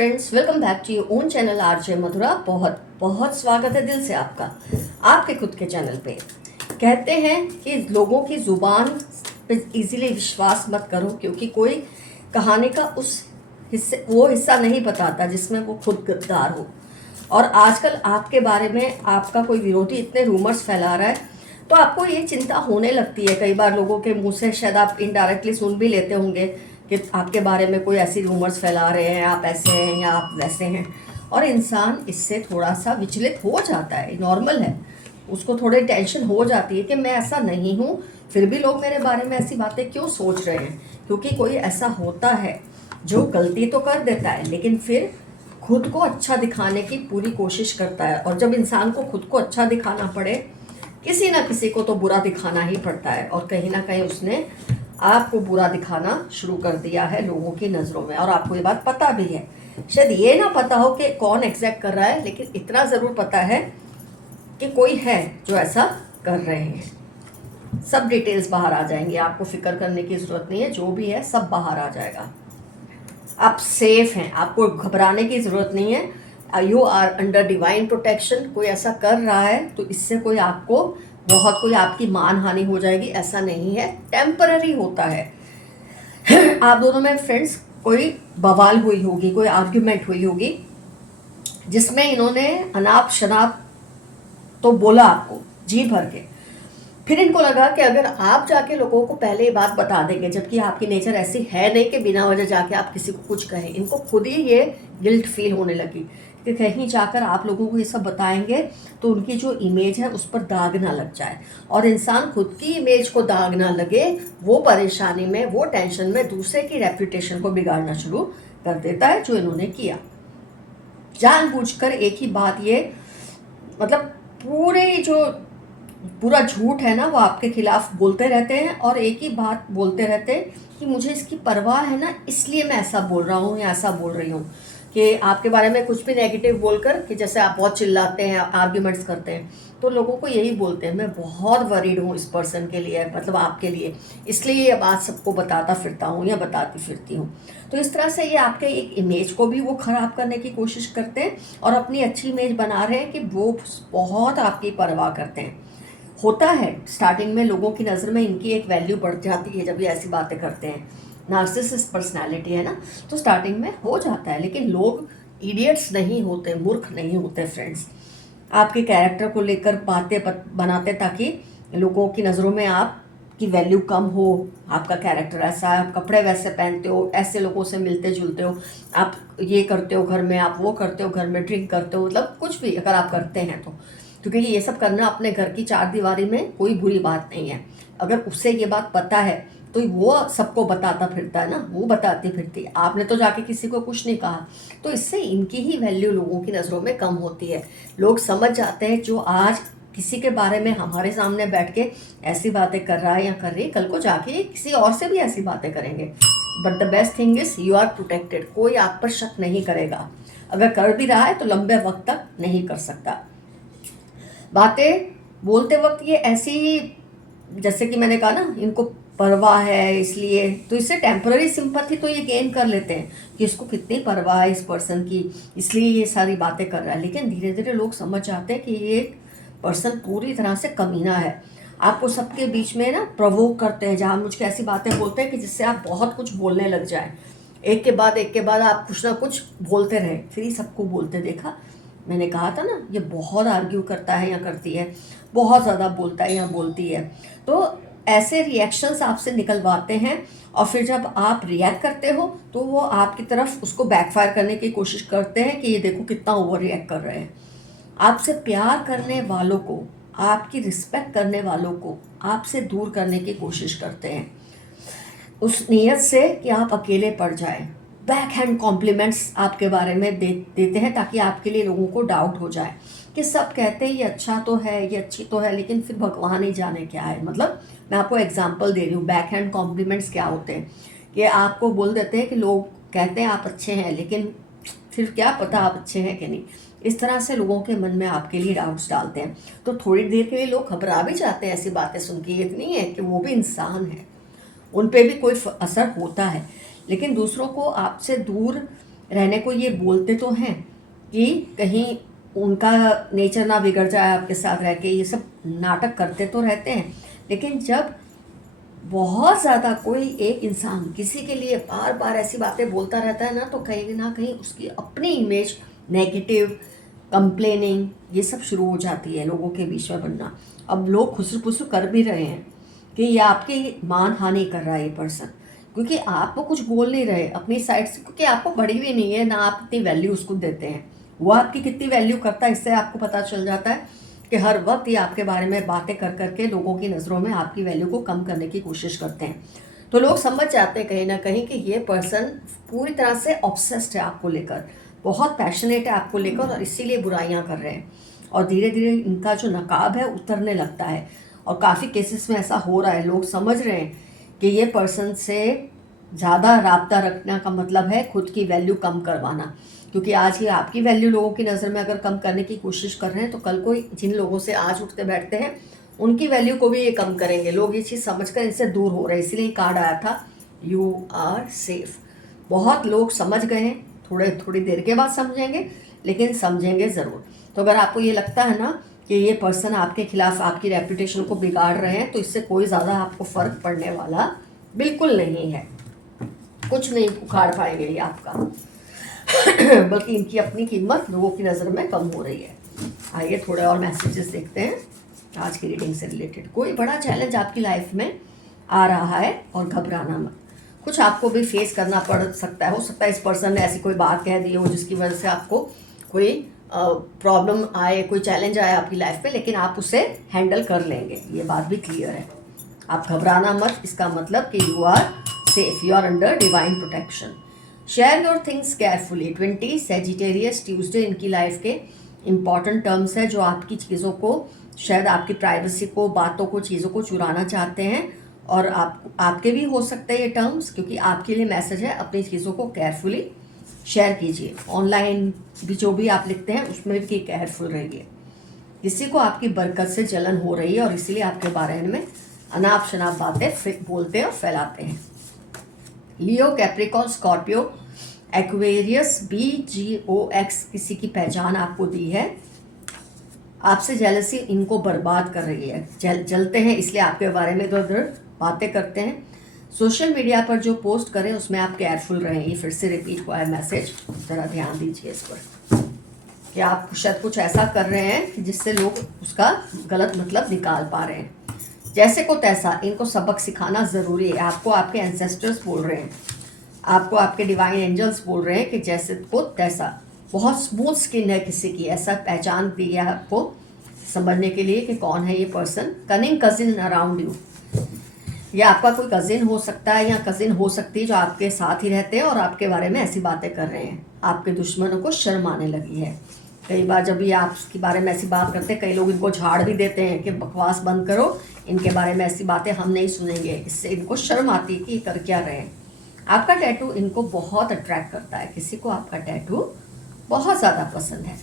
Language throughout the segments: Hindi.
Friends, welcome back to your own channel RJ Madhura. बहुत बहुत स्वागत है दिल से आपका आपके खुद के चैनल पे। कहते हैं कि लोगों की ज़ुबान पे इजीली विश्वास मत करो, क्योंकि कोई कहानी का उस वो हिस्सा नहीं बताता जिसमें वो खुद गद्दार हो। और आजकल आपके बारे में आपका कोई विरोधी इतने रूमर्स फैला रहा है, तो आपको ये चिंता होने लगती है। कई बार लोगों के मुंह से शायद आप इनडायरेक्टली सुन भी लेते होंगे कि आपके बारे में कोई ऐसी रूमर्स फैला रहे हैं, आप ऐसे हैं या आप वैसे हैं, और इंसान इससे थोड़ा सा विचलित हो जाता है। नॉर्मल है, उसको थोड़ी टेंशन हो जाती है कि मैं ऐसा नहीं हूँ, फिर भी लोग मेरे बारे में ऐसी बातें क्यों सोच रहे हैं। क्योंकि कोई ऐसा होता है जो गलती तो कर देता है, लेकिन फिर खुद को अच्छा दिखाने की पूरी कोशिश करता है। और जब इंसान को खुद को अच्छा दिखाना पड़े, किसी ना किसी को तो बुरा दिखाना ही पड़ता है। और कहीं ना कहीं उसने आपको बुरा दिखाना शुरू कर दिया है लोगों की नज़रों में, और आपको ये बात पता भी है। शायद ये ना पता हो कि कौन एग्जैक्ट कर रहा है, लेकिन इतना ज़रूर पता है कि कोई है जो ऐसा कर रहे हैं। सब डिटेल्स बाहर आ जाएंगे, आपको फिक्र करने की ज़रूरत नहीं है। जो भी है सब बाहर आ जाएगा। आप सेफ हैं, आपको घबराने की ज़रूरत नहीं है। You are under divine protection. कोई ऐसा कर रहा है तो इससे कोई आपको कोई आपकी मान हानि हो जाएगी, ऐसा नहीं है। टेम्पररी होता है। आप दोनों में फ्रेंड्स कोई बवाल हुई होगी, कोई आर्ग्यूमेंट हुई होगी, जिसमें इन्होंने अनाप शनाप तो बोला आपको जी भर के। फिर इनको लगा कि अगर आप जाके लोगों को पहले ये बात बता देंगे, जबकि आपकी नेचर ऐसी है नहीं कि बिना वजह जाके आप किसी को कुछ कहें। इनको खुद ही ये गिल्ट फील होने लगी कि कहीं जाकर आप लोगों को ये सब बताएंगे तो उनकी जो इमेज है उस पर दाग ना लग जाए। और इंसान खुद की इमेज को दाग ना लगे, वो परेशानी में, वो टेंशन में दूसरे की रेपुटेशन को बिगाड़ना शुरू कर देता है, जो इन्होंने किया। जानबूझकर एक ही बात, ये मतलब पूरा झूठ है ना, वो आपके खिलाफ बोलते रहते हैं और एक ही बात बोलते रहते हैं कि मुझे इसकी परवाह है ना, इसलिए मैं ऐसा बोल रहा हूँ या ऐसा बोल रही हूँ। कि आपके बारे में कुछ भी नेगेटिव बोलकर, कि जैसे आप बहुत चिल्लाते हैं, आर्ग्यूमेंट्स करते हैं, तो लोगों को यही बोलते हैं, मैं बहुत वरीड हूँ इस पर्सन के लिए, मतलब आपके लिए, इसलिए ये बात सबको बताता फिरता हूँ या बताती फिरती हूँ। तो इस तरह से ये आपके एक इमेज को भी वो ख़राब करने की कोशिश करते हैं और अपनी अच्छी इमेज बना रहे हैं कि वो बहुत आपकी परवाह करते हैं। होता है स्टार्टिंग में लोगों की नज़र में इनकी एक वैल्यू बढ़ जाती है जब ये ऐसी बातें करते हैं। नार्सिसिस्ट पर्सनालिटी है ना, तो स्टार्टिंग में हो जाता है। लेकिन लोग इडियट्स नहीं होते, मूर्ख नहीं होते फ्रेंड्स। आपके कैरेक्टर को लेकर बातें बनाते ताकि लोगों की नज़रों में आपकी वैल्यू कम हो। आपका कैरेक्टर ऐसा है, आप कपड़े वैसे पहनते हो, ऐसे लोगों से मिलते जुलते हो, आप ये करते हो घर में, आप वो करते हो घर में, ड्रिंक करते हो, मतलब कुछ भी अगर आप करते हैं तो। क्योंकि ये सब करना अपने घर की चार दीवारी में कोई बुरी बात नहीं है। अगर उससे ये बात पता है तो वो सबको बताता फिरता है ना, वो बताती फिरती। आपने तो जाके किसी को कुछ नहीं कहा, तो इससे इनकी ही वैल्यू लोगों की नज़रों में कम होती है। लोग समझ जाते हैं जो आज किसी के बारे में हमारे सामने बैठ के ऐसी बातें कर रहा है या कर रही है, कल को जाके किसी और से भी ऐसी बातें करेंगे। But the best thing is you are protected. कोई आप पर शक नहीं करेगा। अगर कर भी रहा है तो लंबे वक्त तक नहीं कर सकता। बातें बोलते वक्त ये ऐसी, जैसे कि मैंने कहा ना, इनको परवाह है इसलिए, तो इससे टेम्पररी सिंपैथी तो ये गेन कर लेते हैं कि इसको कितनी परवाह है इस पर्सन की, इसलिए ये सारी बातें कर रहा है। लेकिन धीरे धीरे लोग समझ जाते हैं कि ये पर्सन पूरी तरह से कमीना है। आपको सबके बीच में ना प्रवोक करते हैं, जहाँ मुझे ऐसी बातें बोलते हैं कि जिससे आप बहुत कुछ बोलने लग जाए। एक के बाद आप कुछ ना कुछ बोलते रहे, फिर ही सबको बोलते देखा। मैंने कहा था ना, ये बहुत आर्ग्यू करता है या करती है, बहुत ज़्यादा बोलता है या बोलती है। तो ऐसे रिएक्शंस आपसे निकलवाते हैं, और फिर जब आप रिएक्ट करते हो तो वो आपकी तरफ उसको बैकफायर करने की कोशिश करते हैं कि ये देखो कितना ओवर रिएक्ट कर रहे हैं। आपसे प्यार करने वालों को, आपकी रिस्पेक्ट करने वालों को आपसे दूर करने की कोशिश करते हैं, उस नीयत से कि आप अकेले पड़ जाएं। बैक हैंड कॉम्प्लीमेंट्स आपके बारे में देते हैं ताकि आपके लिए लोगों को डाउट हो जाए कि सब कहते हैं ये अच्छा तो है, ये अच्छी तो है, लेकिन फिर भगवान ही जाने क्या है। मतलब मैं आपको एग्जांपल दे रही हूँ, बैक हैंड कॉम्प्लीमेंट्स क्या होते हैं। कि आपको बोल देते हैं कि लोग कहते हैं आप अच्छे हैं, लेकिन फिर क्या पता आप अच्छे हैं कि नहीं। इस तरह से लोगों के मन में आपके लिए डाउट्स डालते हैं। तो थोड़ी देर के लिए लोग घबरा भी जाते हैं ऐसी बातें सुन के। इतनी है कि वो भी इंसान है, उन पे भी कोई असर होता है। लेकिन दूसरों को आपसे दूर रहने को ये बोलते तो हैं कि कहीं उनका नेचर ना बिगड़ जाए आपके साथ रह के, ये सब नाटक करते तो रहते हैं। लेकिन जब बहुत ज़्यादा कोई एक इंसान किसी के लिए बार बार ऐसी बातें बोलता रहता है ना कहीं उसकी अपनी इमेज नेगेटिव, कंप्लेनिंग, ये सब शुरू हो जाती है लोगों के बीच में बनना। अब लोग खुसर पुसर कर भी रहे हैं कि ये आपकी मान हानि कर रहा है ये पर्सन, क्योंकि आप वो कुछ बोल नहीं रहे अपनी साइड से, क्योंकि आपको बड़ी भी नहीं है ना, आप इतनी वैल्यू उसको देते हैं। वो आपकी कितनी वैल्यू करता है इससे आपको पता चल जाता है कि हर वक्त ये आपके बारे में बातें कर करके लोगों की नज़रों में आपकी वैल्यू को कम करने की कोशिश करते हैं। तो लोग समझ जाते हैं कहीं ना कहीं कि ये पर्सन पूरी तरह से ऑब्सेस्ड है आपको लेकर, बहुत पैशनेट है आपको लेकर, और इसीलिए बुराइयां कर रहे हैं। और धीरे धीरे इनका जो नकाब है उतरने लगता है, और काफ़ी केसेस में ऐसा हो रहा है। लोग समझ रहे हैं कि ये पर्सन से ज़्यादा राब्ता रखने का मतलब है खुद की वैल्यू कम करवाना, क्योंकि आज ये आपकी वैल्यू लोगों की नज़र में अगर कम करने की कोशिश कर रहे हैं तो कल को जिन लोगों से आज उठते बैठते हैं उनकी वैल्यू को भी ये कम करेंगे। लोग ये चीज़ समझकर इनसे दूर हो रहे हैं, इसीलिए कार्ड आया था यू आर सेफ। बहुत लोग समझ गए हैं, थोड़ी देर के बाद समझेंगे, लेकिन समझेंगे ज़रूर। तो अगर आपको ये लगता है ना कि ये पर्सन आपके खिलाफ आपकी रेपुटेशन को बिगाड़ रहे हैं, तो इससे कोई ज़्यादा आपको फ़र्क पड़ने वाला बिल्कुल नहीं है। कुछ नहीं उखाड़ पाएंगे ये आपका बल्कि इनकी अपनी कीमत लोगों की नज़र में कम हो रही है। आइए थोड़े और मैसेजेस देखते हैं आज की रीडिंग से रिलेटेड। कोई बड़ा चैलेंज आपकी लाइफ में आ रहा है और घबराना मत, कुछ आपको भी फेस करना पड़ सकता है। हो सकता है इस पर्सन ने ऐसी कोई बात कह दी हो जिसकी वजह से आपको कोई प्रॉब्लम आए, कोई चैलेंज आए आपकी लाइफ में, लेकिन आप उसे हैंडल कर लेंगे, ये बात भी क्लियर है। आप घबराना मत, इसका मतलब कि you are safe, you are under divine protection. Share your things carefully. 20 Sagittarius Tuesday इनकी लाइफ के इम्पॉर्टेंट टर्म्स है, जो आपकी चीज़ों को, शायद आपकी प्राइवेसी को, बातों को, चीज़ों को चुराना चाहते हैं। और आपके भी हो सकते हैं ये टर्म्स, क्योंकि आपके लिए मैसेज है अपनी चीज़ों को केयरफुली शेयर कीजिए। ऑनलाइन भी जो भी आप लिखते हैं उसमें भी केयरफुल रहिए। किसी को आपकी बरकत से जलन हो रही है और इसीलिए आपके बारे में अनाप शनाप बातें बोलते हैं और फैलाते हैं। लियो, कैप्रिकॉन, स्कॉर्पियो, एक्वेरियस, BGOX किसी की पहचान आपको दी है। आपसे जेलसी इनको बर्बाद कर रही है, जलते हैं इसलिए आपके बारे में इधर उधर बातें करते हैं। सोशल मीडिया पर जो पोस्ट करें उसमें आप केयरफुल रहें। ये फिर से रिपीट हुआ है मैसेज, ज़रा ध्यान दीजिए इस पर कि आप शायद कुछ ऐसा कर रहे हैं कि जिससे लोग उसका गलत मतलब निकाल पा रहे हैं। जैसे को तैसा, इनको सबक सिखाना ज़रूरी है। आपको आपके एंसेस्टर्स बोल रहे हैं, आपको आपके डिवाइन एंजल्स बोल रहे हैं कि जैसे को तैसा। बहुत स्मूथ स्किन है किसी की, ऐसा पहचान दी है आपको समझने के लिए कि कौन है ये person. Cunning cousin around you, ये आपका कोई कजिन हो सकता है या कजिन हो सकती है जो आपके साथ ही रहते हैं और आपके बारे में ऐसी बातें कर रहे हैं। आपके दुश्मनों को शर्म आने लगी है। कई बार जब ये आपके बारे में ऐसी बात करते हैं, कई लोग इनको झाड़ भी देते हैं कि बकवास बंद करो, इनके बारे में ऐसी बातें हम नहीं सुनेंगे। इससे इनको शर्म आती है कि ये कर क्या रहे हैं। आपका टैटू इनको बहुत अट्रैक्ट करता है, किसी को आपका टैटू बहुत ज़्यादा पसंद है।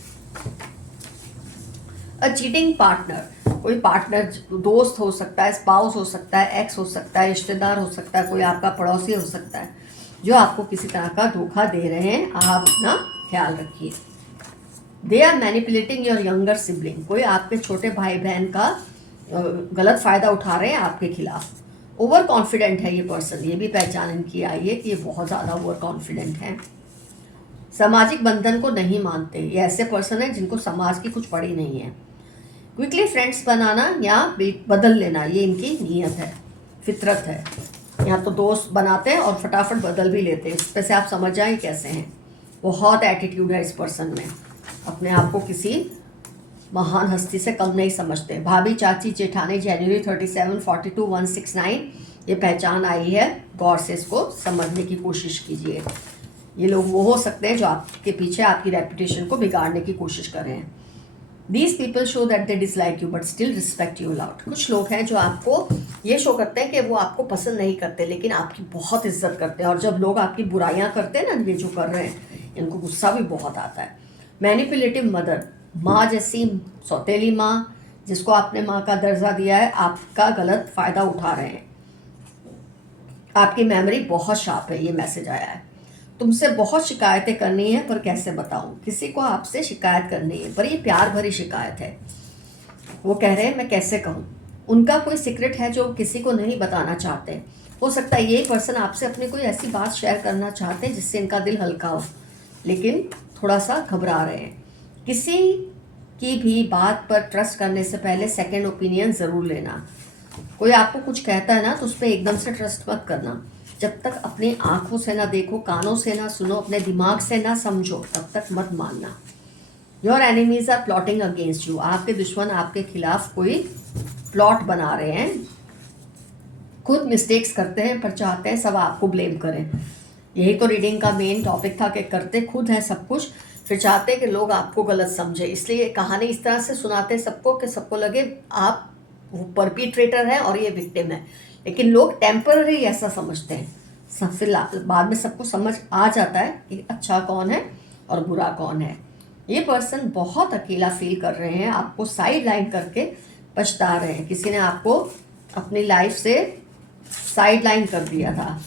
अ चीटिंग पार्टनर, कोई पार्टनर दोस्त हो सकता है, स्पाउस हो सकता है, एक्स हो सकता है, रिश्तेदार हो सकता है, कोई आपका पड़ोसी हो सकता है जो आपको किसी तरह का धोखा दे रहे हैं। आप अपना ख्याल रखिए। They are manipulating your younger sibling, कोई आपके छोटे भाई बहन का गलत फ़ायदा उठा रहे हैं आपके खिलाफ। ओवर कॉन्फिडेंट है ये पर्सन, ये भी पहचान इनकी आई है कि ये बहुत ज़्यादा ओवर कॉन्फिडेंट है। सामाजिक बंधन को नहीं मानते, ये ऐसे पर्सन है जिनको समाज की कुछ पड़ी नहीं है। क्विकली फ्रेंड्स बनाना या बदल लेना, ये इनकी नीयत है, फितरत है। यहाँ तो दोस्त बनाते हैं और फटाफट बदल भी लेते हैं। इस पे से आप समझ जाए कैसे हैं। बहुत एटीट्यूड है इस पर्सन में, अपने आप को किसी महान हस्ती से कम नहीं समझते। भाभी, चाची, जेठानी, जनवरी 37, 42, 169 ये पहचान आई है। गौर से इसको समझने की कोशिश कीजिए। ये लोग वो हो सकते हैं जो आपके पीछे आपकी रेपुटेशन को बिगाड़ने की कोशिश कर रहे हैं। These people show that they dislike you but still respect you a lot. कुछ लोग हैं जो आपको ये शो करते हैं कि वो आपको पसंद नहीं करते लेकिन आपकी बहुत इज्जत करते हैं। और जब लोग आपकी बुराइयां करते हैं ना, ये जो कर रहे हैं, इनको गुस्सा भी बहुत आता है। मैनिपुलेटिव मदर, माँ जैसी सौतेली माँ जिसको आपने माँ का दर्जा दिया है, आपका गलत फ़ायदा उठा रहे हैं। आपकी मेमोरी बहुत शार्प है, ये मैसेज आया है। तुमसे बहुत शिकायतें करनी है पर कैसे बताऊं, किसी को आपसे शिकायत करनी है पर ये प्यार भरी शिकायत है। वो कह रहे हैं मैं कैसे कहूँ। उनका कोई सीक्रेट है जो किसी को नहीं बताना चाहते। हो सकता है ये पर्सन आपसे अपनी कोई ऐसी बात शेयर करना चाहते हैं जिससे इनका दिल हल्का हो, लेकिन थोड़ा सा घबरा रहे हैं। किसी की भी बात पर ट्रस्ट करने से पहले सेकंड ओपिनियन ज़रूर लेना। कोई आपको कुछ कहता है ना तो उस पर एकदम से ट्रस्ट मत करना। जब तक अपनी आंखों से ना देखो, कानों से ना सुनो, अपने दिमाग से ना समझो, तब तक मत मानना। Your enemies are plotting against you. आपके दुश्मन आपके खिलाफ कोई प्लॉट बना रहे हैं। खुद मिस्टेक्स करते हैं पर चाहते हैं सब आपको ब्लेम करें। यही तो रीडिंग का मेन टॉपिक था कि करते खुद है सब कुछ, फिर चाहते हैं कि लोग आपको गलत समझे। इसलिए ये कहानी इस तरह से सुनाते हैं सबको कि सबको लगे आप परपीट्रेटर है और ये विक्टिम है। लेकिन लोग टेम्पररी ऐसा समझते हैं, फिर बाद में सबको समझ आ जाता है कि अच्छा कौन है और बुरा कौन है। ये पर्सन बहुत अकेला फील कर रहे हैं, आपको साइड लाइन करके पछता रहे हैं। किसी ने आपको अपनी लाइफ से साइड लाइन कर दिया था।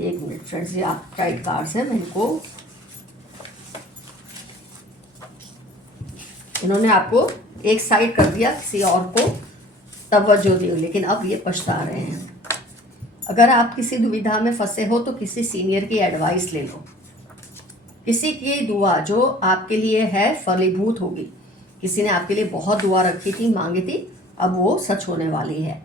एक मिनट फ्रेंड्स, ये आप राइट कार्ड्स हैं, मैं इन्होंने आपको एक साइड कर दिया, किसी और को तवज्जो दी, लेकिन अब ये पछता रहे हैं। अगर आप किसी दुविधा में फंसे हो तो किसी सीनियर की एडवाइस ले लो। किसी की दुआ जो आपके लिए है फलीभूत होगी। किसी ने आपके लिए बहुत दुआ रखी थी, मांगी थी, अब वो सच होने वाली है।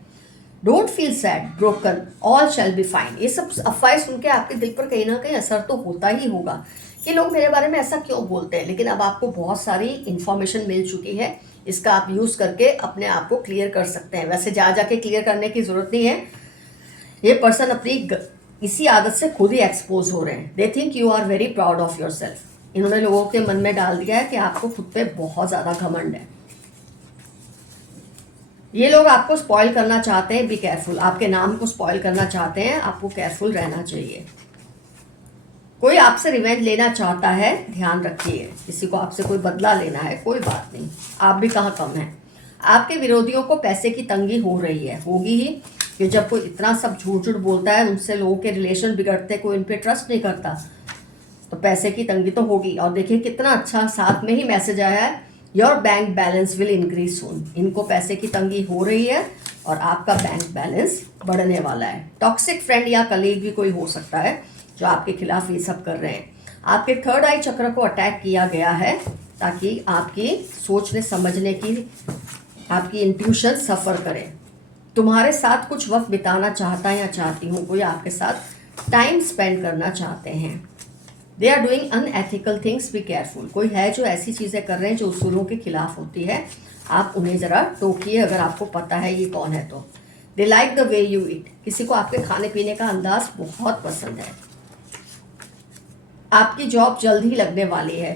Don't feel sad, broken, all shall be fine. ये सब अफवाहें सुन के आपके दिल पर कहीं ना कहीं असर तो होता ही होगा कि लोग मेरे बारे में ऐसा क्यों बोलते हैं, लेकिन अब आपको बहुत सारी इन्फॉर्मेशन मिल चुकी है। इसका आप यूज़ करके अपने आप को क्लियर कर सकते हैं। वैसे जा जाके क्लियर करने की ज़रूरत नहीं है। ये पर्सन अपनी इसी आदत से खुद ही एक्सपोज हो रहे हैं। They think you are very proud of yourself. इन्होंने लोगों के मन में डाल दिया है कि आपको खुद पे बहुत ज़्यादा घमंड है। ये लोग आपको स्पॉइल करना चाहते हैं, बी केयरफुल। आपके नाम को स्पॉइल करना चाहते हैं, आपको केयरफुल रहना चाहिए। कोई आपसे रिवेंज लेना चाहता है, ध्यान रखिए। किसी को आपसे कोई बदला लेना है, कोई बात नहीं, आप भी कहाँ कम हैं। आपके विरोधियों को पैसे की तंगी हो रही है, होगी ही, कि जब कोई इतना सब झूठ झूठ बोलता है, उनसे लोगों के रिलेशन बिगड़ते, कोई उन पर ट्रस्ट नहीं करता, तो पैसे की तंगी तो होगी। और देखिए कितना अच्छा साथ में ही मैसेज आया है, your bank balance will increase soon. इनको पैसे की तंगी हो रही है और आपका बैंक बैलेंस बढ़ने वाला है। टॉक्सिक फ्रेंड या कलीग भी कोई हो सकता है जो आपके खिलाफ ये सब कर रहे हैं। आपके थर्ड आई चक्र को अटैक किया गया है ताकि आपकी सोचने समझने की, आपकी इंट्यूशन सफ़र करे। तुम्हारे साथ कुछ वक्त बिताना चाहता है या चाहती हूँ, कोई आपके साथ टाइम स्पेंड करना चाहते हैं। They are doing unethical things, be careful. कोई है जो ऐसी चीज़ें कर रहे हैं जो उसूलों के खिलाफ होती है, आप उन्हें ज़रा टोकिए अगर आपको पता है ये कौन है तो। They like the way you eat. किसी को आपके खाने पीने का अंदाज बहुत पसंद है। आपकी जॉब जल्द ही लगने वाली है।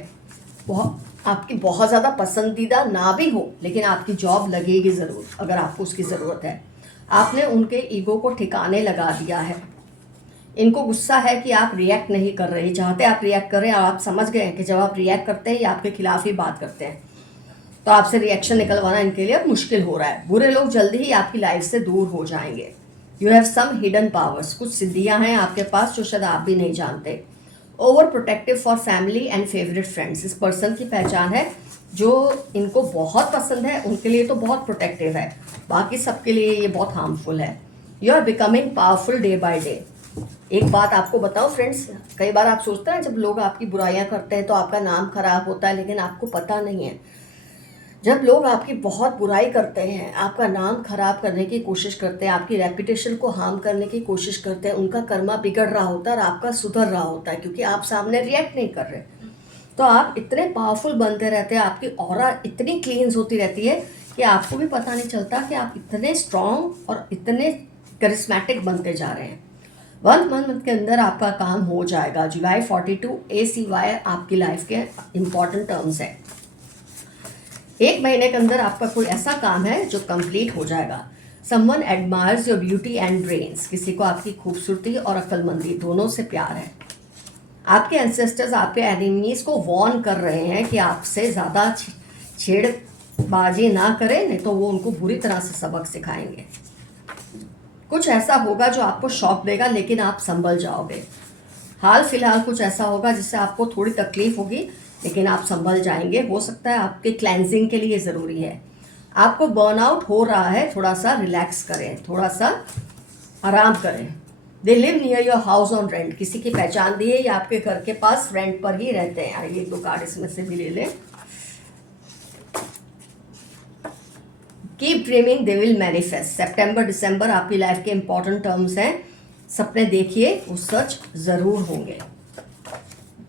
आपकी बहुत ज़्यादा पसंदीदा ना भी हो, लेकिन आपकी जॉब लगेगी ज़रूर अगर आपको उसकी ज़रूरत है। आपने उनके ईगो को ठिकाने लगा दिया है। इनको गुस्सा है कि आप रिएक्ट नहीं कर रहे, चाहते आप रिएक्ट करें, और आप समझ गए हैं कि जब आप रिएक्ट करते हैं ये आपके खिलाफ ही बात करते हैं, तो आपसे रिएक्शन निकलवाना इनके लिए अब मुश्किल हो रहा है। बुरे लोग जल्दी ही आपकी लाइफ से दूर हो जाएंगे। You have some hidden powers. कुछ सिद्धियां हैं आपके पास जो शायद आप भी नहीं जानते। Over protective for family and favourite friends. इस पर्सन की पहचान है जो इनको बहुत पसंद है, उनके लिए तो बहुत प्रोटेक्टिव है, बाकी सबके लिए ये बहुत हार्मफुल है। You are becoming powerful day by day. एक बात आपको बताओ फ्रेंड्स, कई बार आप सोचते हैं जब लोग आपकी बुराइयां करते हैं तो आपका नाम खराब होता है, लेकिन आपको पता नहीं है जब लोग आपकी बहुत बुराई करते हैं, आपका नाम खराब करने की कोशिश करते हैं, आपकी रेपुटेशन को हार्म करने की कोशिश करते हैं, उनका कर्मा बिगड़ रहा होता है और आपका सुधर रहा होता है, क्योंकि आप सामने रिएक्ट नहीं कर रहे। तो आप इतने पावरफुल बनते रहते हैं, आपकी ऑरा इतनी क्लींस होती रहती है कि आपको भी पता नहीं चलता कि आप इतने स्ट्रॉन्ग और इतने करिस्मेटिक बनते जा रहे हैं। 1 मंथ के अंदर आपका काम हो जाएगा। जुलाई 42 ACY आपकी लाइफ के इम्पॉर्टेंट टर्म्स है। 1 महीने के अंदर आपका कोई ऐसा काम है जो कंप्लीट हो जाएगा। Someone admires your beauty and brains. किसी को आपकी खूबसूरती और अक्लमंदी दोनों से प्यार है। आपके एंसेस्टर्स आपके एनिमीज को वॉर्न कर रहे हैं कि आपसे ज़्यादा छेड़बाजी ना करें, नहीं तो वो उनको बुरी तरह से सबक सिखाएंगे। कुछ ऐसा होगा जो आपको शॉक देगा, लेकिन आप संभल जाओगे। हाल फिलहाल कुछ ऐसा होगा जिससे आपको थोड़ी तकलीफ होगी, लेकिन आप संभल जाएंगे। हो सकता है आपके क्लेंजिंग के लिए ज़रूरी है। आपको बर्नआउट हो रहा है, थोड़ा सा रिलैक्स करें, थोड़ा सा आराम करें। They live near your house on rent, किसी की पहचान दी है या आपके घर के पास रेंट पर ही रहते हैं। आइए 2 कार्ड इसमें से भी ले लें। Keep dreaming they will manifest. सितंबर दिसंबर आपकी लाइफ के इंपॉर्टेंट टर्म्स हैं। सपने देखिए, वो सच ज़रूर होंगे।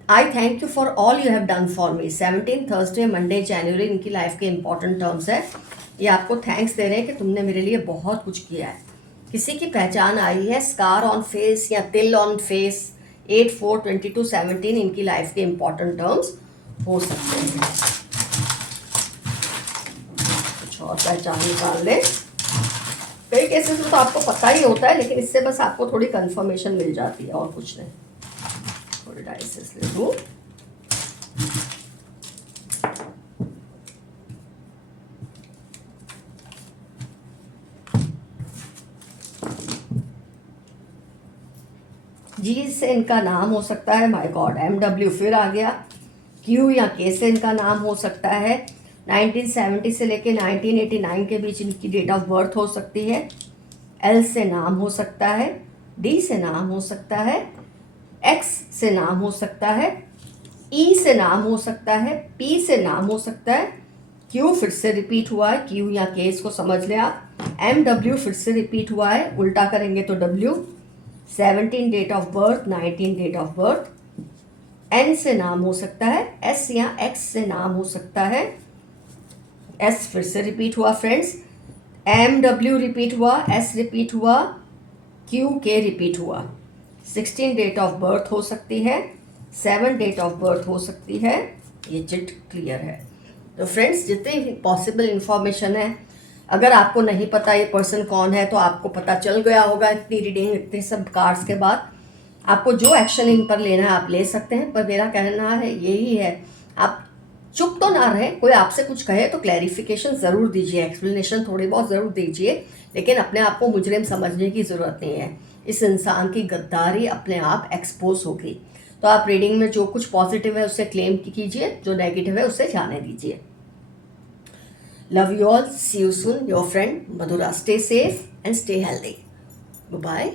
I thank you for all you have done for me. 17 Thursday Monday जनवरी इनकी लाइफ के इंपॉर्टेंट टर्म्स है। ये आपको थैंक्स दे रहे हैं कि तुमने मेरे लिए बहुत कुछ किया है। किसी की पहचान आई है, स्कार ऑन फेस या तिल ऑन फेस। 8/4/22/17 इनकी लाइफ के इंपॉर्टेंट टर्म्स हो सकते हैं। कुछ और पहचान निकाल लें। कई केसेस में तो आपको पता ही होता है, लेकिन इससे बस आपको थोड़ी कंफर्मेशन मिल जाती है और कुछ नहीं। थोड़ी डाइसेस ले लूँ। जी से इनका नाम हो सकता है, माय गॉड, MW फिर आ गया। Q या K से इनका नाम हो सकता है। 1970 से लेके 1989 के बीच इनकी डेट ऑफ बर्थ हो सकती है। L से नाम हो सकता है, D से नाम हो सकता है, X से नाम हो सकता है, E से नाम हो सकता है, P से नाम हो सकता है। Q फिर से रिपीट हुआ है, Q या K इसको समझ लें आप। MW फिर से रिपीट हुआ है, उल्टा करेंगे तो W। 17 date of birth, 19 date of birth. N से नाम हो सकता है, S या X से नाम हो सकता है। S फिर से रिपीट हुआ फ्रेंड्स, MW रिपीट हुआ, S रिपीट हुआ, QK रिपीट हुआ। 16 डेट ऑफ बर्थ हो सकती है, 7 डेट ऑफ बर्थ हो सकती है। ये चिट क्लियर है। तो फ्रेंड्स, जितनी पॉसिबल इंफॉर्मेशन है, अगर आपको नहीं पता ये पर्सन कौन है तो आपको पता चल गया होगा इतनी रीडिंग, इतने सब कार्ड्स के बाद। आपको जो एक्शन इन पर लेना है आप ले सकते हैं, पर मेरा कहना है यही है, आप चुप तो ना रहे। कोई आपसे कुछ कहे तो क्लैरिफिकेशन ज़रूर दीजिए, एक्सप्लेनेशन थोड़ी बहुत ज़रूर दीजिए, लेकिन अपने आप को मुजरिम समझने की ज़रूरत नहीं है। इस इंसान की गद्दारी अपने आप एक्सपोज होगी। तो आप रीडिंग में जो कुछ पॉजिटिव है उससे क्लेम कीजिए, जो नेगेटिव है उससे जाने दीजिए। Love you all. See you soon. Your friend Madhura. Stay safe and stay healthy. Bye-bye.